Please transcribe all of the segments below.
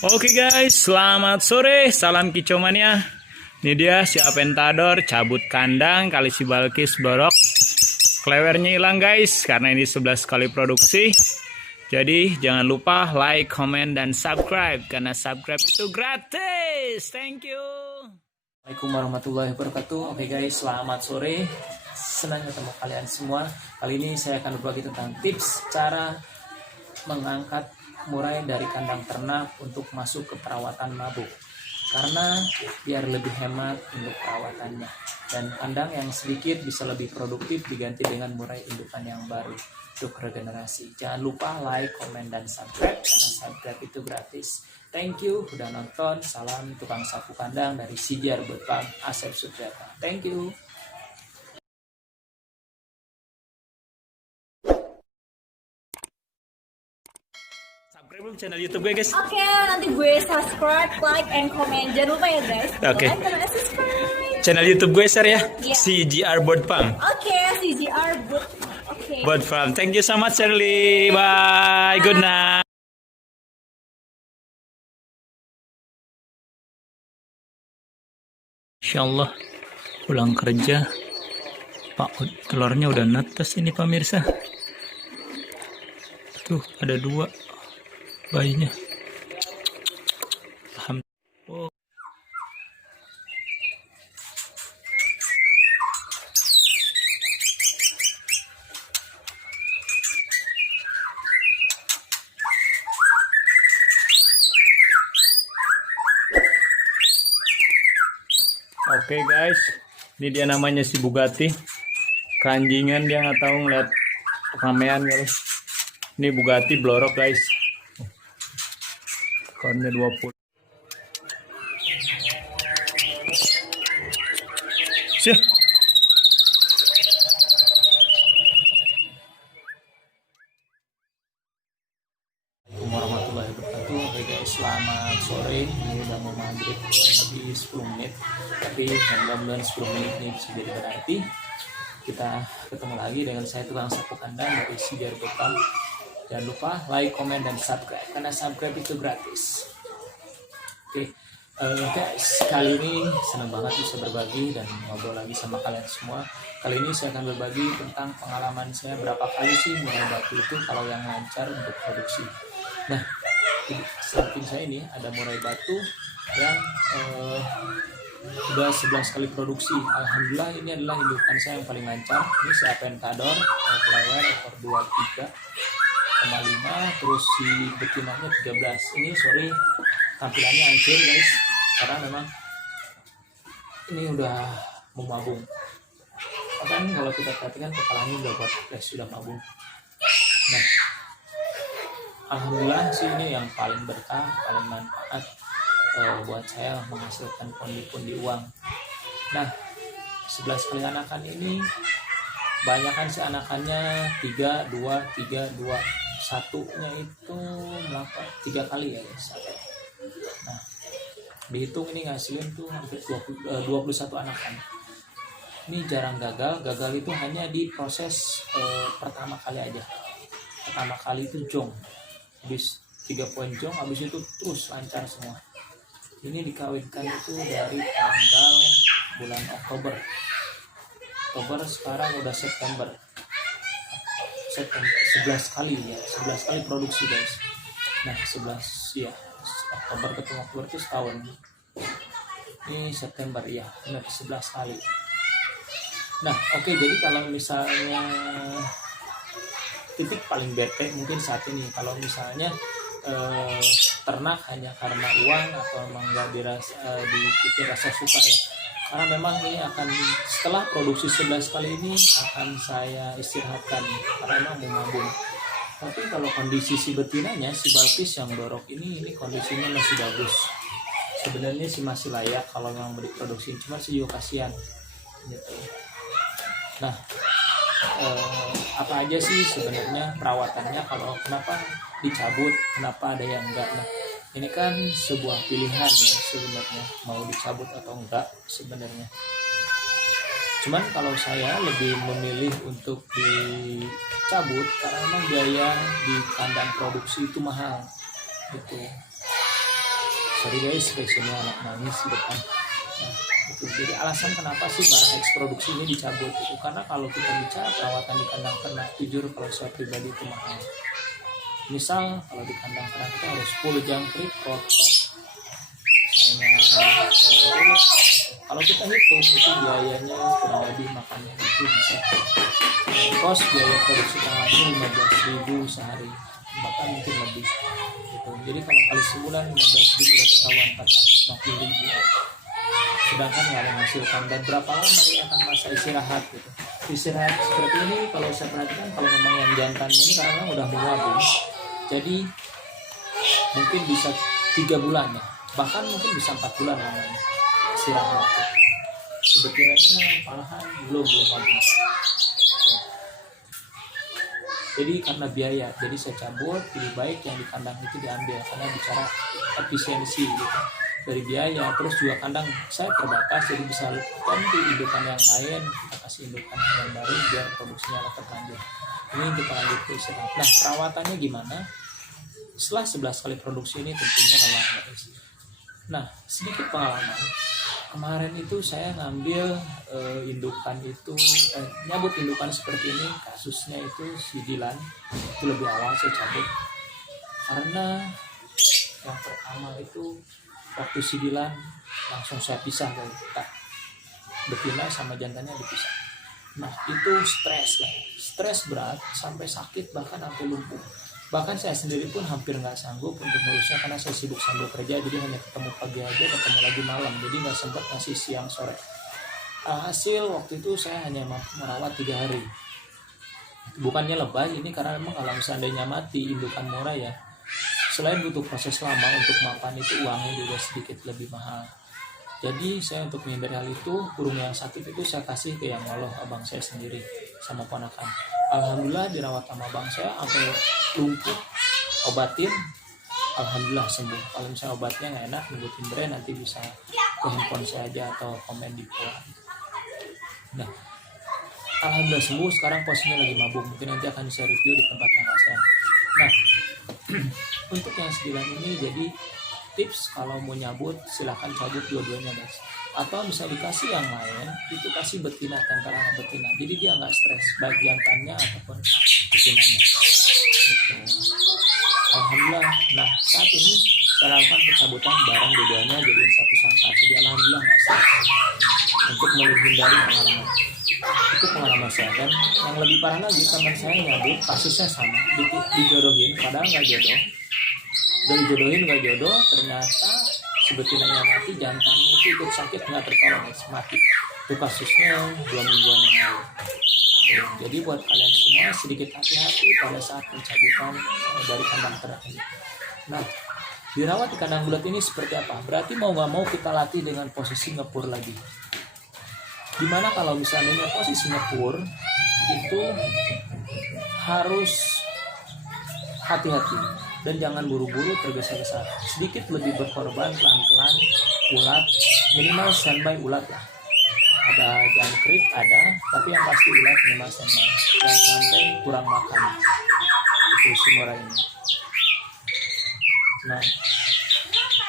Oke guys, selamat sore, salam kicomania. Ini dia si Aventador cabut kandang kali si Balkis borok. Klewernya hilang guys, karena ini 11 kali produksi. Jadi jangan lupa like, comment, dan subscribe, karena subscribe itu gratis. Thank you. Assalamualaikum warahmatullahi wabarakatuh. Oke guys, selamat sore. Senang ketemu kalian semua. Kali ini saya akan berbagi tentang tips cara mengangkat murai dari kandang ternak untuk masuk ke perawatan mabuk, karena biar lebih hemat untuk perawatannya, dan kandang yang sedikit bisa lebih produktif diganti dengan murai indukan yang baru untuk regenerasi. Jangan lupa like, komen, dan subscribe, karena subscribe itu gratis. Thank you udah nonton. Salam tukang sapu kandang dari CJ Arbot Farm, Asep Supriyata. Thank you. Subscribe belum channel YouTube gue guys. Oke, nanti gue subscribe, like, and comment. Jangan lupa ya guys. Oke. Like dan subscribe. Channel YouTube gue share ya. Iya. CJR Bird Farm. Oke, CJR Bird. Oke. Bird Farm. Thank you so much Shirley. Bye. Good night. Insyaallah pulang kerja Pak, telurnya udah netes ini pemirsa. Tuh ada 2 bayinya. Alhamdulillah. Oh. Oke guys, ini dia namanya si Bugatti. Keranjingan dia nggak tahu ngeliat ramean guys. Ini Bugatti blorok guys. Ekornya 20. Sih. Assalamualaikum warahmatullahi wabarakatuh. Oke guys, selamat sore. Ini udah mau maghrib lagi 10 menit. Tapi mudah-mudahan 10 menit ini bisa jadi berarti. Kita ketemu lagi dengan saya tukang sapu kandang dari CJ Arbot Farm. Jangan lupa like, komen, dan subscribe, karena subscribe itu gratis. Oke, guys, kali ini senang banget bisa berbagi dan ngobrol lagi sama kalian semua. Kali ini saya akan berbagi tentang pengalaman saya berapa kali sih murai batu itu kalau yang lancar untuk produksi. Nah, di samping saya ini ada murai batu yang udah 11 kali produksi. Alhamdulillah ini adalah indukan saya yang paling lancar. Ini si Aventador, klewer ekor 23,5, terus si betinanya 13. Ini sorry tampilannya hancur guys, karena memang ini udah mau mabung. Kan kalau kita perhatikan kepalanya udah buat sudah mabung. Nah, alhamdulillah sih ini yang paling berkah, paling manfaat buat saya menghasilkan pundi-pundi uang. Nah, 11 kali anakan ini banyak kan sih anakannya 3, 2, 3, 2. Satunya itu melakukan 3 kali ya guys. Nah, dihitung ini ngasilin tuh hampir 21 anakan. Ini jarang gagal. Gagal itu hanya di proses pertama kali aja. Pertama kali itu jong. Habis 3 poin jong, habis itu terus lancar semua. Ini dikawinkan itu dari tanggal bulan Oktober. Sekarang udah September 11 kali ya, 11 kali produksi guys. Nah 11 ya, Oktober ketemu Oktober itu setahun. Ini September ya, benar 11 kali. Nah oke, jadi kalau misalnya titik paling bete mungkin saat ini, kalau misalnya ternak hanya karena uang atau memang nggak dipikir rasa suka ya, karena memang ini akan setelah produksi 11 kali ini akan saya istirahatkan karena memang mau mabung. Tapi kalau kondisi si betinanya, si Balkis yang dorok ini kondisinya masih bagus. Sebenarnya sih masih layak kalau memang mau diproduksi, cuma sih juga kasihan gitu. Nah, apa aja sih sebenarnya perawatannya, kalau kenapa dicabut, kenapa ada yang enggak? Nah, ini kan sebuah pilihan ya sebenarnya, mau dicabut atau enggak sebenarnya. Cuman kalau saya lebih memilih untuk dicabut karena memang biaya di kandang produksi itu mahal gitu. sorry guys, spesialnya anak nangis di depan. Nah, itu jadi alasan kenapa sih barang X produksi ini dicabut itu, karena kalau kita bicara perawatan di kandang ternak, jujur kalau saya pribadi itu mahal. Misal kalau di kandang ternak itu harus full jangkrik, kotor, kalau kita hitung itu biayanya kurang lebih makannya itu bisa kos biaya produksi tangannya 15.000 sehari, bahkan mungkin lebih gitu. Jadi kalau kali sebulan 15.000 udah ketahuan 450.000, sedangkan nggak menghasilkan. Dan berapa lama dia akan masa istirahat gitu. Istirahat seperti ini kalau saya perhatikan, kalau memang yang jantannya ini karena udah menabung, jadi mungkin bisa 3 bulan ya, bahkan mungkin bisa 4 bulan lamanya istirahat. Sebetulnya malahan belum habis. Jadi karena biaya, jadi saya cabut. Lebih baik yang di kandang itu diambil, karena bicara efisiensi gitu. Dari biaya, terus juga kandang saya terbatas, jadi bisa ganti indukan yang lain, kita kasih indukan yang baru biar produksinya tetap lanjut. Ini kita lanjut ke istirahat. Nah, perawatannya gimana? Setelah 11 kali produksi ini tentunya lelah guys. Nah, sedikit pengalaman. Kemarin itu saya ngambil indukan itu, nyabut indukan seperti ini, kasusnya itu si Dilan, itu lebih awal saya cabut. Karena yang pertama itu waktu si Dilan langsung saya pisah dari kita, betina sama jantannya dipisah. Nah itu stres berat sampai sakit, bahkan sampai lumpuh. Bahkan saya sendiri pun hampir nggak sanggup untuk ngurusnya karena saya sibuk sambil kerja, jadi hanya ketemu pagi aja, ketemu lagi malam, jadi nggak sempat ngasih siang sore. Hasil waktu itu saya hanya merawat 3 hari. Bukannya lebay ini, karena memang kalau seandainya mati indukan murah ya, selain butuh proses lama untuk mapan itu uangnya juga sedikit lebih mahal. Jadi saya untuk menghindari hal itu, burung yang sakit itu saya kasih ke yang ngoloh, abang saya sendiri sama ponakan. Alhamdulillah dirawat sama abang saya sampai lumpuh, obatin, alhamdulillah sembuh. Kalau misalnya obatnya nggak enak, nungguin brand, nanti bisa ke handphone saya aja atau komen di bawah. Nah, alhamdulillah sembuh. Sekarang posisinya lagi mabuk, mungkin nanti akan saya review di tempat kakak saya. Nah, untuk yang 9 ini jadi tips, kalau mau nyabut silahkan cabut dua-duanya guys, atau bisa dikasih yang lain itu kasih betina, tempel sama betina, jadi dia nggak stres baik jantannya ataupun betinanya gitu. Alhamdulillah. Nah saat ini saya lakukan pencabutan bareng dua-duanya jadiin satu sangka, jadi alhamdulillah nggak stres untuk menghindari pengalaman itu. Pengalaman saya. Dan yang lebih parah lagi, teman saya nyabut kasusnya sama, dijodohin padahal nggak jodoh, dari jodohin nggak jodoh, ternyata sebetinanya mati, jantannya itu ikut sakit nggak tertolong, mati. Itu kasusnya 2 mingguan yang lalu. Jadi buat kalian semua sedikit hati-hati pada saat pencabutan dari kandang ternak ini. Nah, dirawat di kandang bulat ini seperti apa? Berarti mau nggak mau kita latih dengan posisi ngepur lagi. Dimana kalau misalnya posisi ngepur itu harus hati-hati dan jangan buru-buru tergesa-gesa, sedikit lebih berkorban, pelan-pelan, ulat, minimal standby ulat lah. Ada jangkrik ada, tapi yang pasti ulat minimal standby, jangan sampai kurang makan. Itu si Mora ini. Nah,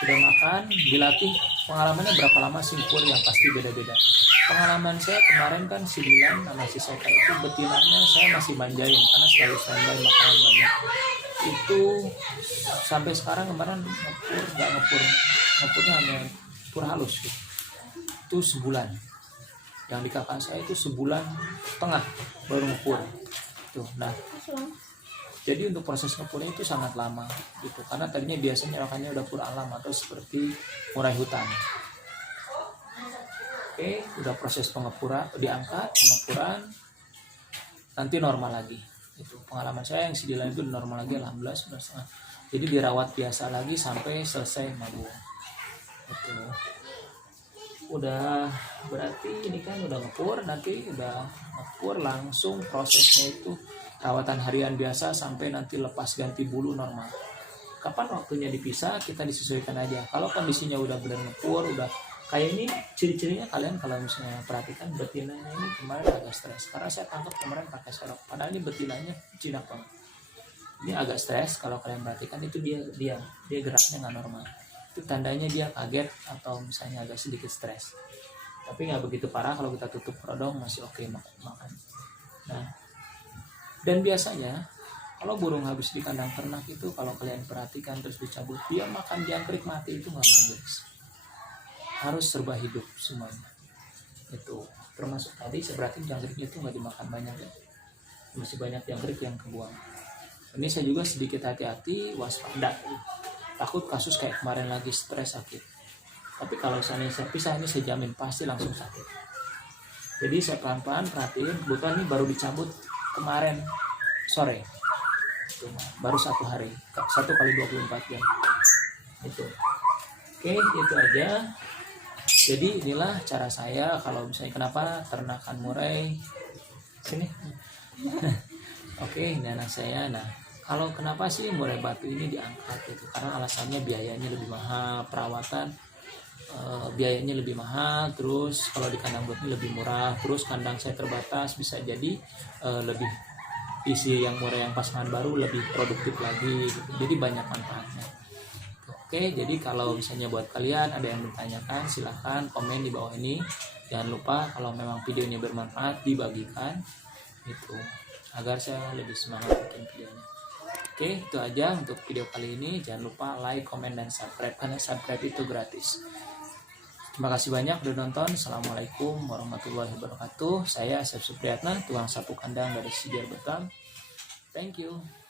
udah makan, dilatih. Pengalamannya berapa lama sih ngepur, yang pasti beda-beda. Pengalaman saya kemarin kan 9 sama si Seka itu betinanya saya masih manjain karena selalu standby makanan banyak. Itu sampai sekarang kemarin ngepurnya hanya pur halus gitu. Itu sebulan. Yang di kakak saya itu sebulan setengah baru ngepur tuh. Nah jadi untuk proses ngepurnya itu sangat lama gitu, karena tadinya biasanya rakannya udah pur alam atau seperti murai hutan. Oke, udah proses pengepuran diangkat, pengepuran nanti normal lagi. Itu pengalaman saya yang sidilan itu normal lagi, alhamdulillah sudah setengah. Jadi dirawat biasa lagi sampai selesai mabuk. Itu udah berarti ini kan udah ngepur, nanti udah ngepur langsung prosesnya itu rawatan harian biasa sampai nanti lepas ganti bulu normal. Kapan waktunya dipisah kita disesuaikan aja. Kalau kondisinya udah benar ngepur, udah kayak ini ciri-cirinya, kalian kalau misalnya perhatikan betinanya ini kemarin agak stres karena saya tangkap kemarin pakai sorok, padahal ini betinanya jinak banget. Ini agak stres kalau kalian perhatikan, itu dia geraknya nggak normal. itu tandanya dia kaget atau misalnya agak sedikit stres. Tapi nggak begitu parah kalau kita tutup kerodong, masih oke makan. Nah, dan biasanya kalau burung habis di kandang ternak itu, kalau kalian perhatikan terus dicabut, dia makan jangkrik mati itu nggak mau guys. Harus serba hidup semuanya. Itu termasuk tadi, berarti jangkriknya itu nggak dimakan banyak ya. Masih banyak jangkrik yang kebuang. Ini saya juga sedikit hati-hati, waspada. Takut kasus kayak kemarin lagi stres sakit. Tapi kalau saya pisah ini saya jamin pasti langsung sakit. Jadi saya pelan-pelan perhatiin, kebetulan ini baru dicabut kemarin sore. Baru 1 hari, 1 kali 24 jam. Itu. Oke, itu aja. Jadi inilah cara saya kalau misalnya kenapa ternakan murai. Sini. Oke, ini anak saya. Nah, kalau kenapa sih murai batu ini diangkat itu? Karena alasannya biayanya lebih mahal, perawatan biayanya lebih mahal, terus kalau di kandang buat ini lebih murah, terus kandang saya terbatas, bisa jadi lebih isi yang murai yang pasangan baru lebih produktif lagi gitu. Jadi banyak manfaatnya. Oke, jadi kalau misalnya buat kalian ada yang bertanyakan, silahkan komen di bawah ini. Jangan lupa kalau memang video ini bermanfaat dibagikan itu agar saya lebih semangat bikin videonya. Oke, itu aja untuk video kali ini. Jangan lupa like, komen, dan subscribe karena subscribe itu gratis. Terima kasih banyak udah nonton. Assalamualaikum warahmatullahi wabarakatuh. Saya Asep Supriyatna, tukang sapu kandang dari Sijar Betam. Thank you.